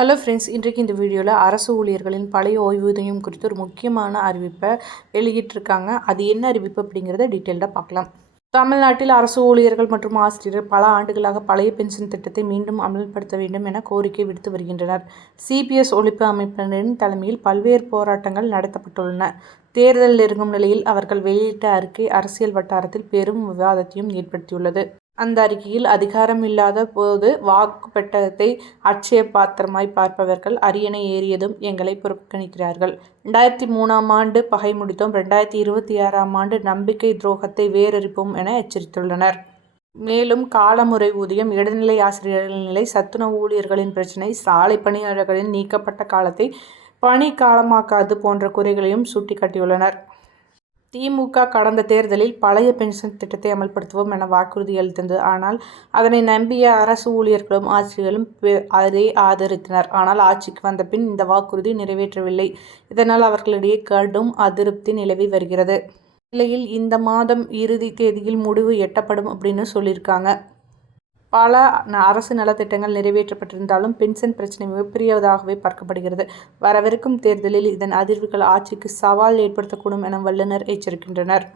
Hello friends இன்றைக்கு இந்த வீடியோவில் அரசு ஊழியர்களின் பழைய ஓய்வூதியம் குறித்து ஒரு முக்கியமான அறிவிப்பை வெளியிட்டிருக்காங்க. அது என்ன அறிவிப்பு அப்படிங்கிறத டீட்டெயில்டாக பார்க்கலாம். தமிழ்நாட்டில் அரசு ஊழியர்கள் மற்றும் ஆசிரியர்கள் பல ஆண்டுகளாக பழைய பென்ஷன் திட்டத்தை மீண்டும் அமல்படுத்த வேண்டும் என கோரிக்கை விடுத்து வருகின்றனர். சிபிஎஸ் ஒழிப்பு அமைப்பினரின் தலைமையில் பல்வேறு போராட்டங்கள் நடத்தப்பட்டுள்ளன. தேர்தல் நெருங்கும் நிலையில் அவர்கள் வெளியிட்ட அறிக்கை அரசியல் வட்டாரத்தில் பெரும் விவாதத்தையும் ஏற்படுத்தியுள்ளது. அந்த அறிக்கையில் அதிகாரம் இல்லாத போது வாக்கு பெட்டகத்தை அட்சய பாத்திரமாய் பார்ப்பவர்கள் அரியணை ஏறியதும் எங்களை புறக்கணிக்கிறார்கள். ரெண்டாயிரத்தி மூணாம் ஆண்டு பகை முடித்தோம். ரெண்டாயிரத்தி இருபத்தி ஆறாம் ஆண்டு நம்பிக்கை துரோகத்தை வேரறிப்போம் என எச்சரித்துள்ளனர். மேலும் காலமுறை ஊதியம் இடைநிலை ஆசிரியர்களின் நிலை சத்துணவு ஊழியர்களின் பிரச்சினை சாலை பணியாளர்களின் நீக்கப்பட்ட காலத்தை பணி காலமாக்காது போன்ற குறைகளையும் சுட்டிக்காட்டியுள்ளனர். திமுக கடந்த தேர்தலில் பழைய பென்ஷன் திட்டத்தை அமல்படுத்துவோம் என வாக்குறுதி அளித்தது. ஆனால் அதனை நம்பிய அரசு ஊழியர்களும் ஆட்சிகளும் அதை ஆதரித்தனர். ஆனால் ஆட்சிக்கு வந்த பின் இந்த வாக்குறுதி நிறைவேற்றவில்லை. இதனால் அவர்களிடையே கடும் அதிருப்தி நிலவி வருகிறது. நிலையில் இந்த மாதம் இறுதி தேதியில் முடிவு எட்டப்படும் அப்படின்னு சொல்லியிருக்காங்க. பல அரசு நலத்திட்டங்கள் நிறைவேற்றப்பட்டிருந்தாலும் பென்ஷன் பிரச்சனை மிகப்பெரியதாகவே பார்க்கப்படுகிறது. வரவிருக்கும் தேர்தலில் இதன் அதிர்வுகள் ஆட்சிக்கு சவால் ஏற்படுத்தக்கூடும் என வல்லுநர் எச்சரிக்கின்றனர்.